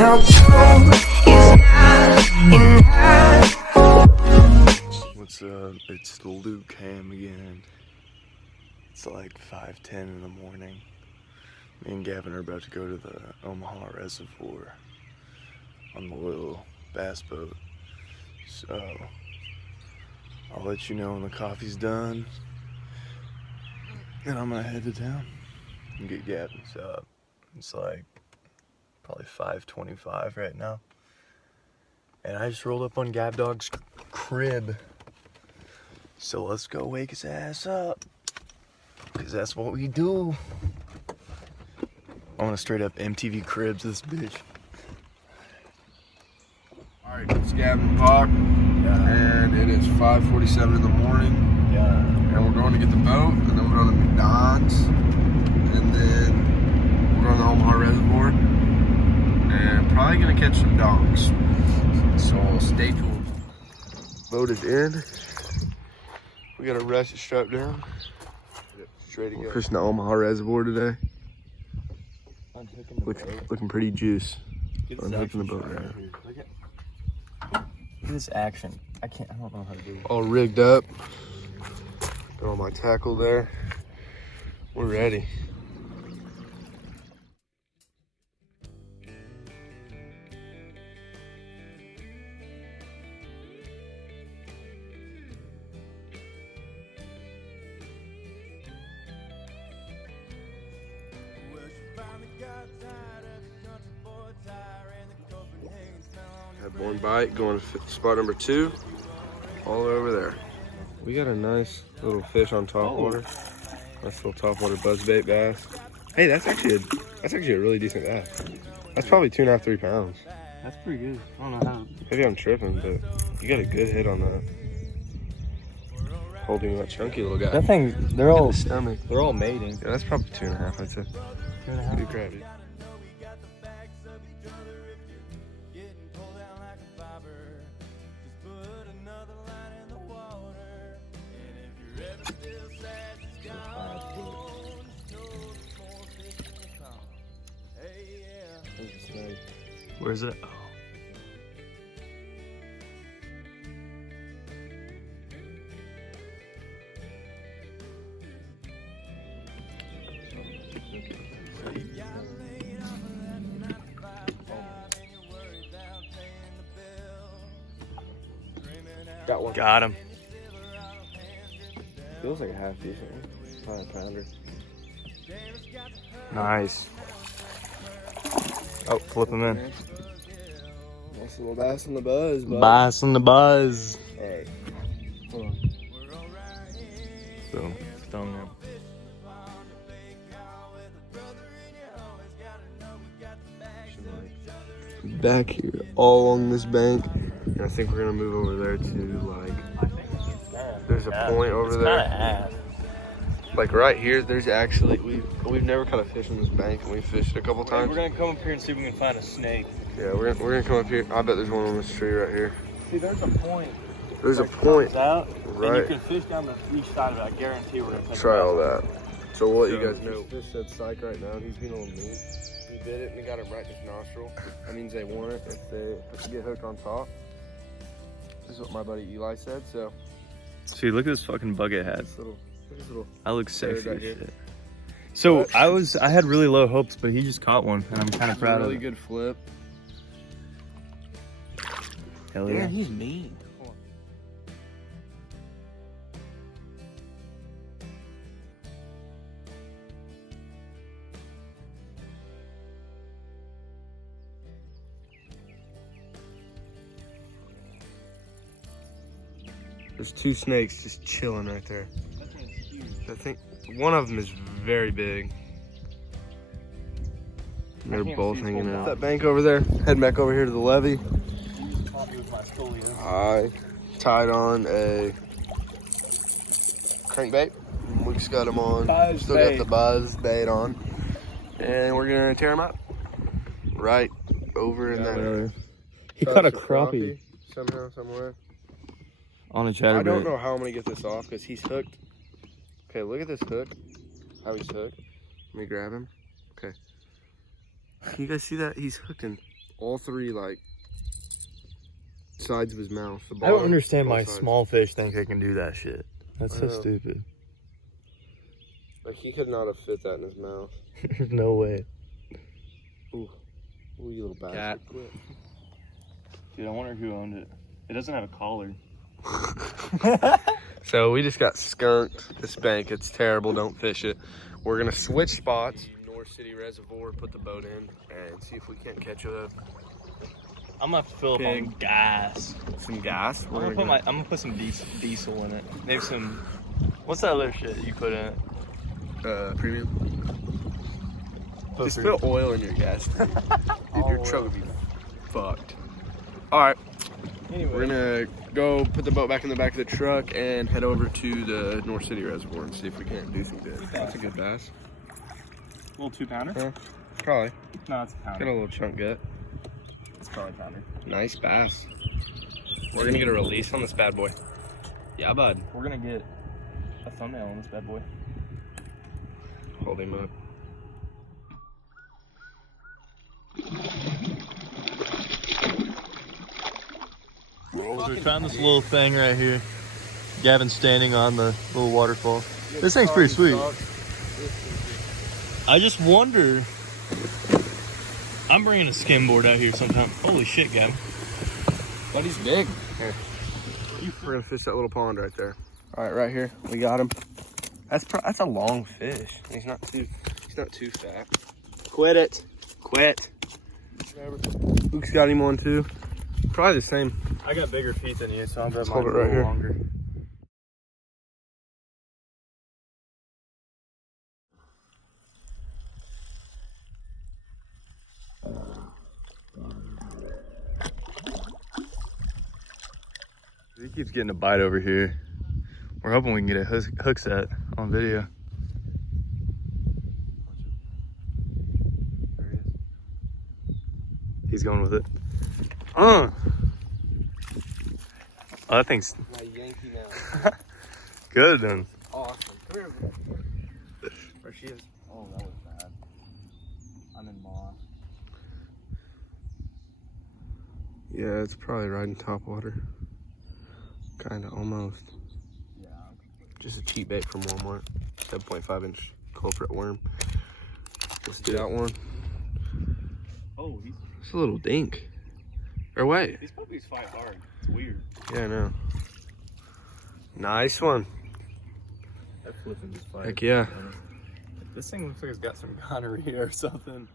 how true is not enough. What's up? It's Luke Cam again. It's like 5:10 in the morning. Me and Gavin are about to go to the Omaha Reservoir on the little bass boat. So I'll let you know when the coffee's done. And I'm gonna head to town and get Gavin's up. It's like probably 5:25 right now. And I just rolled up on Gav Dog's crib. So let's go wake his ass up. Cause that's what we do. I'm gonna straight up MTV Cribs this bitch. Alright, it's Gavin Bach, and it is 5:47 in the morning. Yeah. And we're going to get the boat, and then we're going to McDonald's, and then we're going to the Omaha Reservoir, and probably going to catch some donks. So stay tuned. Boat is in. We got a ratchet strap down. Straight to go. Fishing the Omaha Reservoir today. Looking pretty juice. Unhooking the boat right now. Look at this action. I don't know how to do it. All rigged up. Got all my tackle there. We're ready. Had one bite, going to spot number 2, all the way over there. We got a nice little fish on top water. Nice little top water buzzbait bass. Hey, that's actually a really decent bass. That's probably 2.5, 3 pounds. That's pretty good. I don't know how. Maybe I'm tripping, but you got a good hit on that. Holding that chunky little guy. That thing, they're all stomach. They're all mating. Yeah, that's probably 2.5, I'd say. 2.5. Good crap, dude. Where's it? Oh. Got one. Got him. Feels like a half decent one. Probably a pounder. Nice. Oh, flip him in. Nice little bass in the buzz, bud. Bass in the buzz. Alright. Hold on. Boom. Stone now. Back here, all on this bank. And I think we're gonna move over there to like. There's a point over there. Like right here, there's actually we've never caught a fish on this bank, and we fished a couple times. We're gonna come up here and see if we can find a snake. Yeah, we're gonna come up here. I bet there's one on this tree right here. See, there's a point. There's a point. Out, right. And you can fish down each side of it. I guarantee we're gonna take Try all a that. So we'll let you So, guys know. Fish said psych right now, and he's being a little mean. He bit it and he got it right in his nostril. That means they want it if they get hooked on top. This is what my buddy Eli said. So. See, look at this fucking bucket hat. Look at this little. I look sexy right as here. shit. So I had really low hopes, but he just caught one, and I'm kind of proud Really of it. good flip. Hell yeah. he's mean. There's 2 snakes just chilling right there. I think one of them is very big. And they're both hanging out. That bank over there. Heading back over here to the levee. I tied on a crankbait. Luke's got him on. Still got the buzz bait on. And we're gonna tear him up. Right over in that area. He caught a crappie somehow, somewhere. on a I chatterbait. don't know how I'm gonna get this off because he's hooked. Okay, look at this hook. How he's hooked. Let me grab him. Okay. Can you guys see that? He's hooked in all three like sides of his mouth. The I don't bottom, understand both why sides. small fish think they can do that shit. That's I so know. stupid. Like he could not have fit that in his mouth. There's no way. Ooh, you little bastard. Cat. Dude, I wonder who owned it. It doesn't have a collar. So we just got skunked. This bank, it's terrible. Don't fish it. We're gonna switch spots. North City Reservoir, put the boat in, and see if we can't catch I'm gonna fill up on Pig. gas. some gas. I'm gonna put some diesel in it. Maybe some. What's that other shit you put in it? Premium. Just put oil in your gas tank. Dude, your truck would be fucked. All right, Anyway, we're gonna go put the boat back in the back of the truck and head over to the North City Reservoir and see if we can't do some good. That's a good bass. little 2-pounder. Huh? Probably. No, it's a Got a pounder. little chunk gut. It's probably a pounder. Nice bass. We're gonna get a release on this bad boy. Yeah, bud. We're gonna get a thumbnail on this bad boy. Hold him up. We found this little thing right here. Gavin's standing on the little waterfall. This thing's pretty sweet. I just wonder. I'm bringing a skimboard out here sometime. Holy shit, Gavin. But he's big. Here. We're gonna fish that little pond right there. All right, right here. We got him. That's a long fish. He's not too fat. Quit it. Quit. Luke's got him on too. Probably the same. I got bigger feet than you, so I'll bet hold mine's it right a little here. longer. He keeps getting a bite over here. We're hoping we can get a hook set on video. He's going with it. Oh, that thing's My Yankee now. good then. Awesome. Come here. Where she is. Oh, that was bad. I'm in moss. Yeah, it's probably right in top water. Kinda, almost. Yeah. Just a cheap bait from Walmart. 7.5-inch culprit worm. Let's do that one. Oh, It's a little dink. Or wait. these puppies fight hard. It's weird. Yeah, I know. Nice one. That flipping just fight. Heck yeah. This thing looks like it's got some gonorrhea or something.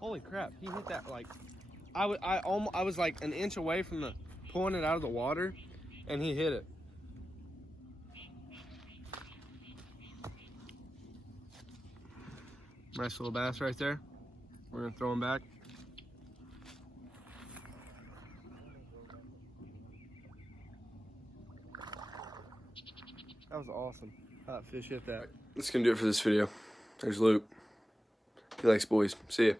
Holy crap, he hit that like, I was like an inch away from the pulling it out of the water, and he hit it. Nice little bass right there. We're gonna throw him back. That was awesome. How that fish hit that. That's gonna do it for this video. There's Luke. He likes boys. See ya.